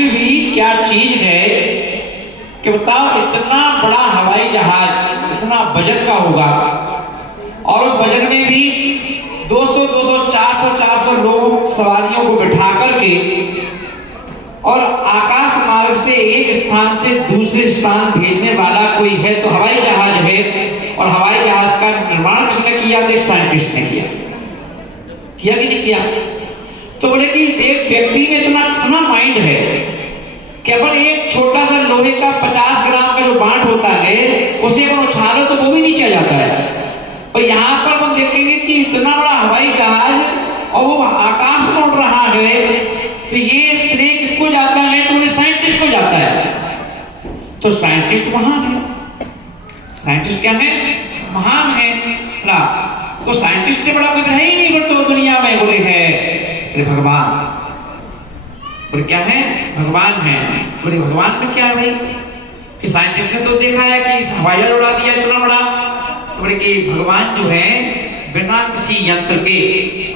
भी क्या चीज है कि बताओ, इतना बड़ा हवाई जहाज इतना वजन का होगा और उस वजन में भी 200, 400 लोग सवारियों को बिठा करके और आकाश मार्ग से एक स्थान से दूसरे स्थान भेजने वाला कोई है तो हवाई जहाज है। और हवाई जहाज का निर्माण किसने किया? तो एक साइंटिस्ट ने किया कि नहीं किया? तो बोले कि एक व्यक्ति में इतना माइंड है कि अपन एक छोटा सा लोहे का 50 ग्राम का जो बांट होता है उसे अपन उछालो तो वो भी नीचे आ जाता है। और यहाँ पर हम देखेंगे कि इतना बड़ा हवाई जहाज और वो आकाश में उड़ रहा है, तो ये श्रेय किसको जाता है? तो साइंटिस्ट को जाता है। तो साइंटिस्ट महान है। साइंटिस्ट क्या है? महान है ना। तो साइंटिस्ट से बड़ा कोई है ही नहीं तो दुनिया में। बोले है भगवान। बोले क्या है? भगवान है। बोले भगवान में क्या है भाई? कि साइंटिस्ट ने तो देखा है कि हवाई जहाज उड़ा दिया इतना बड़ा। तो बोले कि भगवान जो है बिना किसी यंत्र के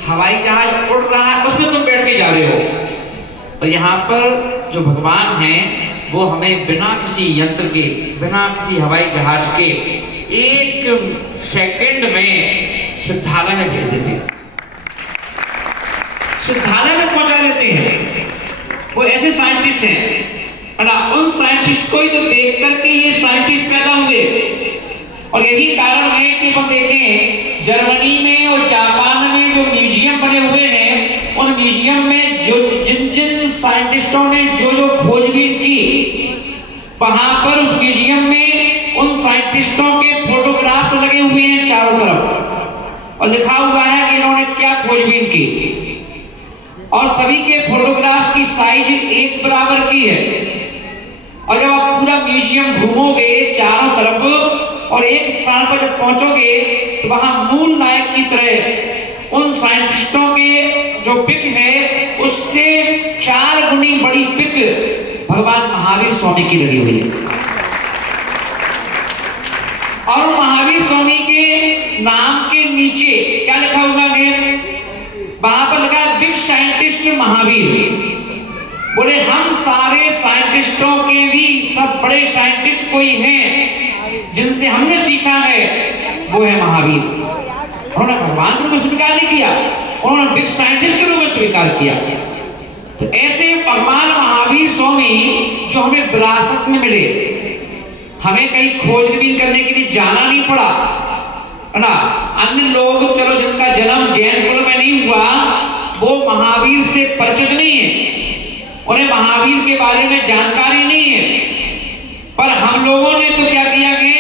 हवाई जहाज उड़ रहा है, उसमें तुम बैठ के जा रहे हो। तो यहाँ पर जो भगवान है वो हमें बिना किसी यंत्र के, बिना किसी हवाई जहाज के 1 सेकंड में सिद्धालय में भेज देते हैं, सिद्धालय में पहुंचा देते हैं। वो ऐसे साइंटिस्ट हैं ना। उन साइंटिस्ट को ही तो देख करके ये साइंटिस्ट पैदा हुए। और यही कारण है कि हम देखें जर्मनी में और जापान में जो म्यूजियम बने हुए हैं, उन म्यूजियम में जो जिन साइंटिस्टों ने जो खोजबीन की, वहां पर उस म्यूजियम में उन साइंटिस्टों के फोटोग्राफ्स लगे हुए हैं चारों तरफ और लिखा हुआ है कि इन्होंने क्या खोजबीन की। और सभी के फोटोग्राफ्स की साइज एक बराबर की है। और जब आप पूरा म्यूजियम घूमोगे चारों तरफ और एक स्थान पर जब पहुंचोगे तो वहां मूल नायक की तरह उन साइंटिस्टों के जो पिक है उससे 4 गुनी बड़ी पिक भगवान महावीर स्वामी की लगी हुई है। और महावीर स्वामी के नाम के नीचे क्या लिखा हुआ है? वहां पर लिखा है बिग साइंटिस्ट महावीर। बोले हम सारे साइंटिस्टों के भी सब बड़े साइंटिस्ट कोई हैं जिनसे हमने सीखा है, वो है महावीर। उन्होंने भगवान के रूप में स्वीकार नहीं किया, उन्होंने बिग साइंटिस्ट के रूप में स्वीकार किया। तो ऐसे भगवान महावीर स्वामी जो हमें विरासत में मिले, हमें कहीं खोजबीन करने के लिए जाना नहीं पड़ा है ना। अन्य लोग चलो जिनका जन्म जैन कुल में नहीं हुआ वो महावीर से परिचित नहीं है, उन्हें महावीर के बारे में जानकारी नहीं है। पर हम लोगों ने तो क्या किया कि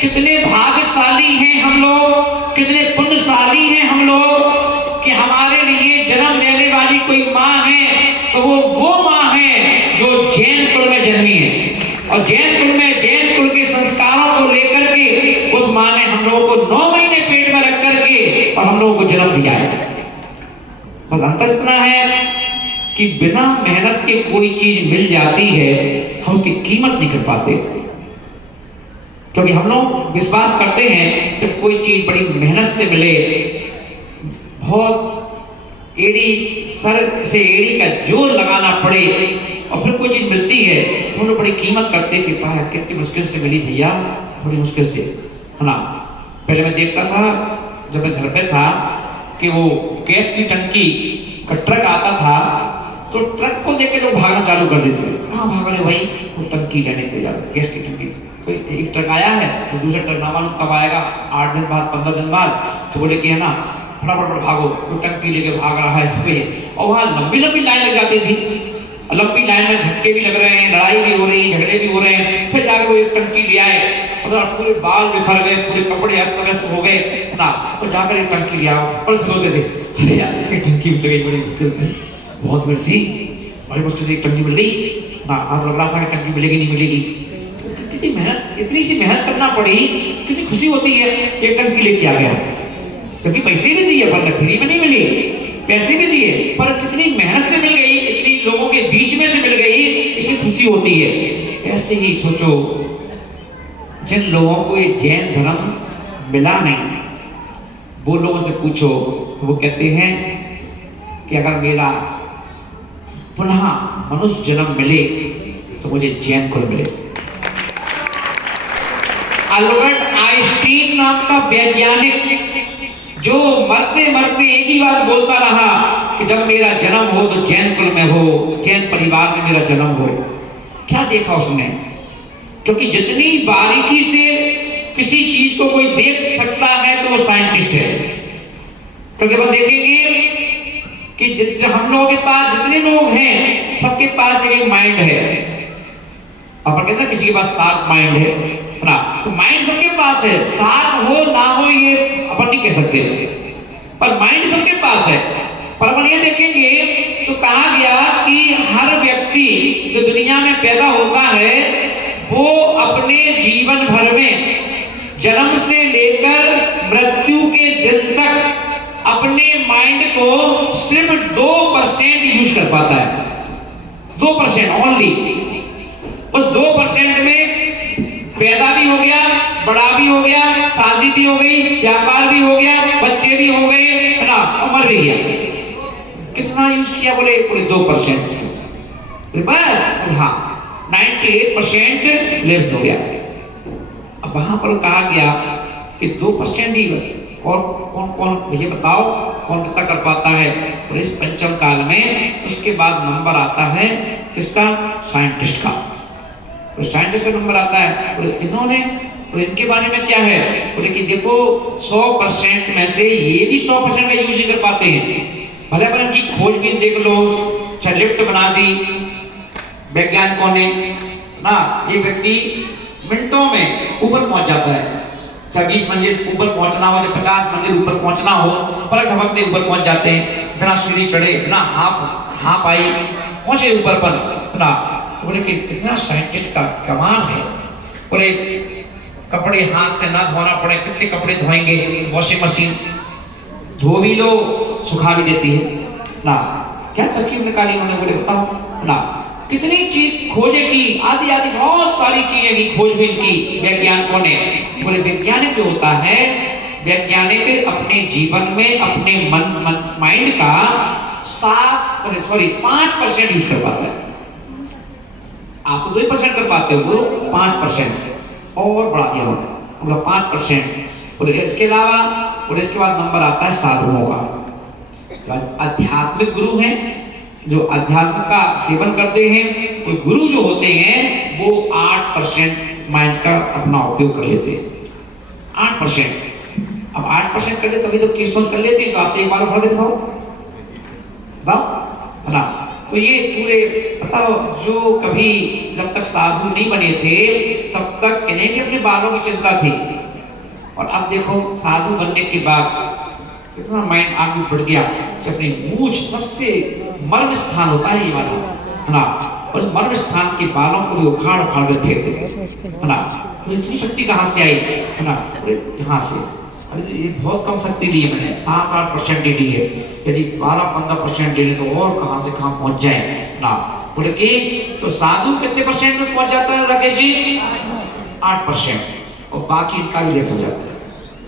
कितने भाग्यशाली हैं हम लोग, कितने पुण्यशाली हैं हम लोग कि हमारे लिए जन्म देने वाली कोई माँ है तो वो माँ है जो जैन कुल में जन्मी है। और जैन कुल में जैन कुल के संस्कारों को लेकर के उस माँ ने हम लोगों को 9 महीने पेट में रख करके और हम लोगों को जन्म दिया है। बस अंतर इतना है कि बिना मेहनत के कोई चीज मिल जाती है, हम उसकी कीमत नहीं कर पाते। क्योंकि हम लोग विश्वास करते हैं जब कोई चीज बड़ी मेहनत से मिले, बहुत एड़ी सर से एड़ी का जोर लगाना पड़े और फिर कोई चीज मिलती है तो हम लोग बड़ी कीमत करते हैं कि पाया कितनी मुश्किल से मिली भैया, बड़ी मुश्किल से, है ना। पहले मैं देखता था जब मैं घर पे था कि वो गैस की टंकी का ट्रक आता था तो ट्रक को देख के लोग भागना चालू कर देते थे। हाँ भाग रहे भाई, वो टंकी लेने के जा रहे, गैस की टंकी। कोई एक ट्रक आया है तो दूसरा ट्रक ना मालूम कब आएगा, 8 दिन बाद 15 दिन बाद, तो बोले कि है ना फटाफट भागो, वो टंकी लेके भाग रहा है। और वहाँ लंबी लंबी लाइन लग जाती थी, लंबी लाइन में धक्के भी लग रहे हैं, लड़ाई भी हो रही है, झगड़े भी हो रहे हैं। फिर जाकर वो एक टंकी ले आए, पूरे बाल बिखर गए, पूरे कपड़े अस्त व्यस्त हो गए ना, तो जाकर एक टंकी ले आओ। और सोचते थे अरे यार एक टंकी मिल गई बड़ी मुश्किल से, बहुत भीड़ थी, बड़ी मुश्किल से एक टंकी मिल गई ना। आज लग रहा था कि टंकी मिलेगी नहीं मिलेगी, कितनी मेहनत, इतनी सी मेहनत करना पड़ी, कितनी खुशी होती है एक टंकी लेके आ गया। क्योंकि पैसे भी दिए पर फ्री में नहीं मिली, पैसे भी दिए पर कितनी मेहनत से मिल गई, इतनी लोगों के बीच में से मिल गई, इसलिए खुशी होती है। ऐसे ही सोचो जिन लोगों को ये जैन धर्म मिला नहीं, वो लोगों से पूछो तो वो कहते हैं कि अगर मेरा पुनः मनुष्य जन्म मिले तो मुझे जैन कुल मिले। अल्बर्ट आइंस्टीन नाम का वैज्ञानिक जो मरते मरते एक ही बात बोलता रहा कि जब मेरा जन्म हो तो जैन कुल में हो, जैन परिवार में मेरा जन्म हो। क्या देखा उसने? क्योंकि जितनी बारीकी से किसी चीज को कोई देख सकता है तो वो साइंटिस्ट है। क्योंकि अपन देखेंगे कि हम लोगों के पास जितने लोग हैं सबके पास एक माइंड है। अपन कहते हैं किसी के पास शार्प माइंड है ना, तो माइंड सबके पास है। शार्प हो ना हो ये अपन नहीं कह सकते, पर माइंड सबके पास है। पर अपन ये देखेंगे तो कहा गया कि हर व्यक्ति जो दुनिया में पैदा होता है वो अपने जीवन भर में जन्म से लेकर मृत्यु के दिन तक अपने माइंड को सिर्फ 2% यूज कर पाता है। 2% ओनली। उस 2% में पैदा भी हो गया, बड़ा भी हो गया, शादी भी हो गई, व्यापार भी हो गया, बच्चे भी हो गए, है ना, और मर भी गया। कितना यूज किया? बोले 2% से बस। हाँ, 98% लेफ्ट हो गया। अब वहां पर कहा गया कि 2% ही बस। और कौन कौन मुझे बताओ कौन कितना कर पाता है? और इस पंचम काल में उसके बाद नंबर आता है इसका साइंटिस्ट का। तो साइंटिस्ट का नंबर आता है। और इन्होंने और इनके बारे में क्या है? बोले कि देखो 100% में से ये भी 100% का यूज नहीं कर पाते हैं। भले पर इनकी खोजबीन देख लो, लिफ्ट बना दी वैज्ञानिकों ने ना, ये व्यक्ति मिनटों में ऊपर पहुंच जाता है। 20 मंजिल ऊपर पहुंचना हो, 50 मंजिल ऊपर पहुंचना हो, पलक झपकते ऊपर पहुंच जाते हैं, बिना सीढ़ी चढ़े, बिना हाफ आई पहुंचे ऊपर पर ना। तो बोले कि इतना साइंटिस्ट का कमाल है। बोले कपड़े हाथ से ना धोना पड़े, कितने कपड़े धोएंगे? वॉशिंग मशीन धो भी लो, सुखा भी देती है ना। क्या तरकीब निकाली उन्होंने? बोले बताओ ना, कितनी चीज खोजे की, आदि आदि बहुत सारी चीजें की खोजबीन की वैज्ञानिकों ने। बोले वैज्ञानिक जो होता है, वैज्ञानिक अपने जीवन में अपने माइंड का 5% यूज कर पाता है। आप तो 2% कर पाते हो, वो 5% और बढ़ा दिया होगा 5%। बोले इसके अलावा, बोले इसके बाद नंबर आता है साधुओं का। आध्यात्मिक गुरु हैं जो अध्यात्म का सेवन करते हैं। तो गुरु जो होते हैं वो 8% माइंड का अपना उपयोग कर लेते हैं। 8%। अब 8% कर ले तभी तो केस कर लेते हैं। तो आप एक बार उठा के दिखाओ ना। तो ये पूरे बताओ, जो कभी जब तक साधु नहीं बने थे तब तक इन्हें भी अपने बालों की चिंता थी। और अब देखो साधु बनने के बाद इतना माइंड आगे बढ़ गया कि अपनी मूंछ, सबसे मर्म स्थान होता है ये वाला, है ना, और उस मर्म स्थान के बालों को भी उखाड़ उखाड़ कर फेंक देते, है ना। तो इतनी शक्ति कहाँ से आई, है ना? यहाँ से। अभी तो ये बहुत कम शक्ति ली है मैंने, 7-8% दी है। यदि 12-15% ले तो और कहाँ से कहाँ पहुंच जाए ना। बोले कि तो साधु कितने % में पहुंच जाता है राकेश जी? 8%। और बाकी इनका भी लेट हो जाता है।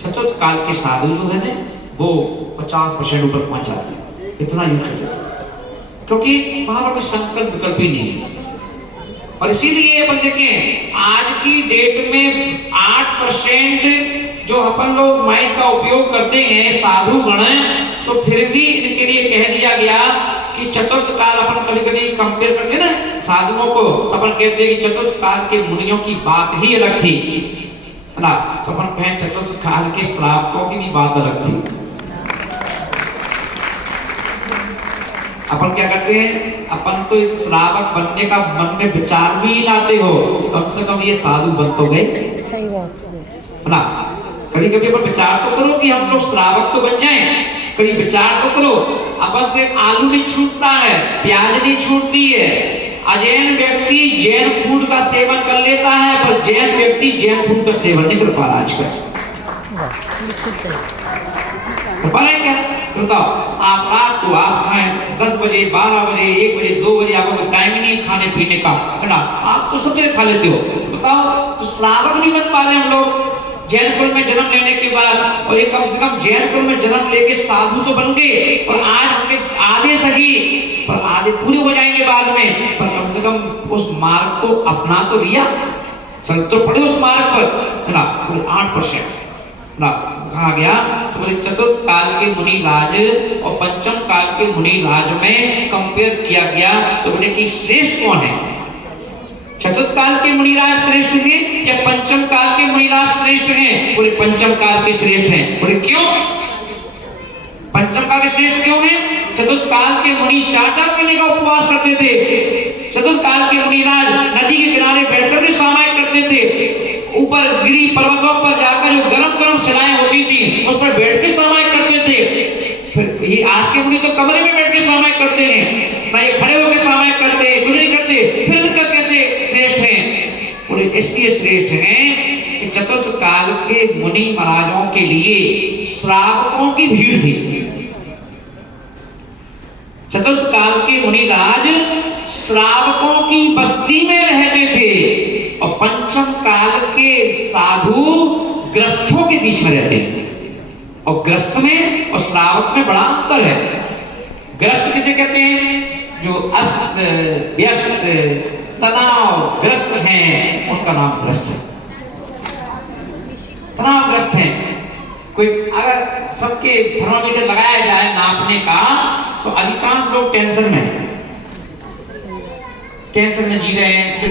चतुर्थ काल के साधु जो है ना वो 50% ऊपर पहुंच जाते हैं। इतना यूज करते हैं क्योंकि वहां पर कोई संकल्प विकल्प ही नहीं है। और इसीलिए अपन देखें आज की डेट में 8% जो अपन लोग माइंड का उपयोग करते हैं साधु गण, तो फिर भी इनके लिए कह दिया गया कि चतुर्थ काल, अपन कभी कभी कंपेयर करते हैं ना साधुओं को, अपन कहते हैं कि चतुर्थ काल के मुनियों की बात ही अलग थी ना। तो अपन कहें चतुर्थ काल के श्रावकों की भी बात अलग थी। अपन क्या करते हैं, अपन तो श्रावक बनने का मन में विचार भी नहीं लाते हो, कम से कम ये साधु बन तो गए। सही बात है ना। कभी कभी अपन विचार तो करो कि हम लोग श्रावक तो बन जाएं, कभी विचार तो करो। अपन से आलू नहीं छूटता है, प्याज नहीं छूटती है। अजैन व्यक्ति जैन फूड का सेवन कर लेता है, पर जैन व्यक्ति जैन फूड का सेवन नहीं कर पा रहा आजकल। क्या बताओ, आप रात को आप खाएं 10 बजे, 12 बजे, 1 बजे, 2 बजे, आपको टाइम ही नहीं खाने पीने का, है ना। आप तो सब जगह खा लेते हो। बताओ, तो श्रावक नहीं बन पा रहे हम लोग जैन कुल में जन्म लेने के बाद। और ये कम से कम जैन कुल में जन्म लेके साधु तो बन गए। और आज हमने आधे सही पर आधे पूरे हो जाएंगे बाद में, पर कम से कम उस मार्ग को अपना तो लिया, चल तो पड़े उस मार्ग पर, है ना। पूरे 8% ना कहा गया। तो बोले चतुर्थ काल के मुनि राज और पंचम काल के मुनि राज में कंपेयर किया गया, तो बोले कि श्रेष्ठ कौन है? चतुर्थ काल के मुनिराज श्रेष्ठ हैं या पंचम काल के मुनिराज श्रेष्ठ हैं? बोले पंचम काल के श्रेष्ठ हैं। बोले क्यों पंचम काल के श्रेष्ठ क्यों हैं? चतुर्थ काल के मुनि 4-4 महीने का उपवास करते थे। चतुर्थ काल के मुनिराज नदी के किनारे बैठकर के सामायिक करते थे। ऊपर गिरी पर्वतों पर जाकर जो गरम शिलाएं होती थी उस पर बैठ के सामायिक करते थे। फिर ये आज के मुनि तो कमरे में बैठ के सामायिक करते हैं, ना ये खड़े होकर सामायिक करते हैं, कुछ नहीं करते। फिर इनका कैसे श्रेष्ठ हैं? बोले इसलिए श्रेष्ठ हैं कि चतुर्थ काल के मुनि महाराजों के लिए श्रावकों की भीड़ थी। चतुर्थ काल के मुनिराज श्रावकों की बस्ती में रहते थे और पंचम काल के साधु ग्रस्थों के बीच में रहते हैं। और ग्रस्त में और श्रावक में बड़ा अंतर है। ग्रस्त किसे कहते हैं? जो अस्त व्यस्त तनावग्रस्त हैं उनका नाम ग्रस्त है। तनावग्रस्त हैं। कोई अगर सबके थर्मामीटर लगाया जाए नापने का तो अधिकांश लोग टेंशन में जी रहे हैं।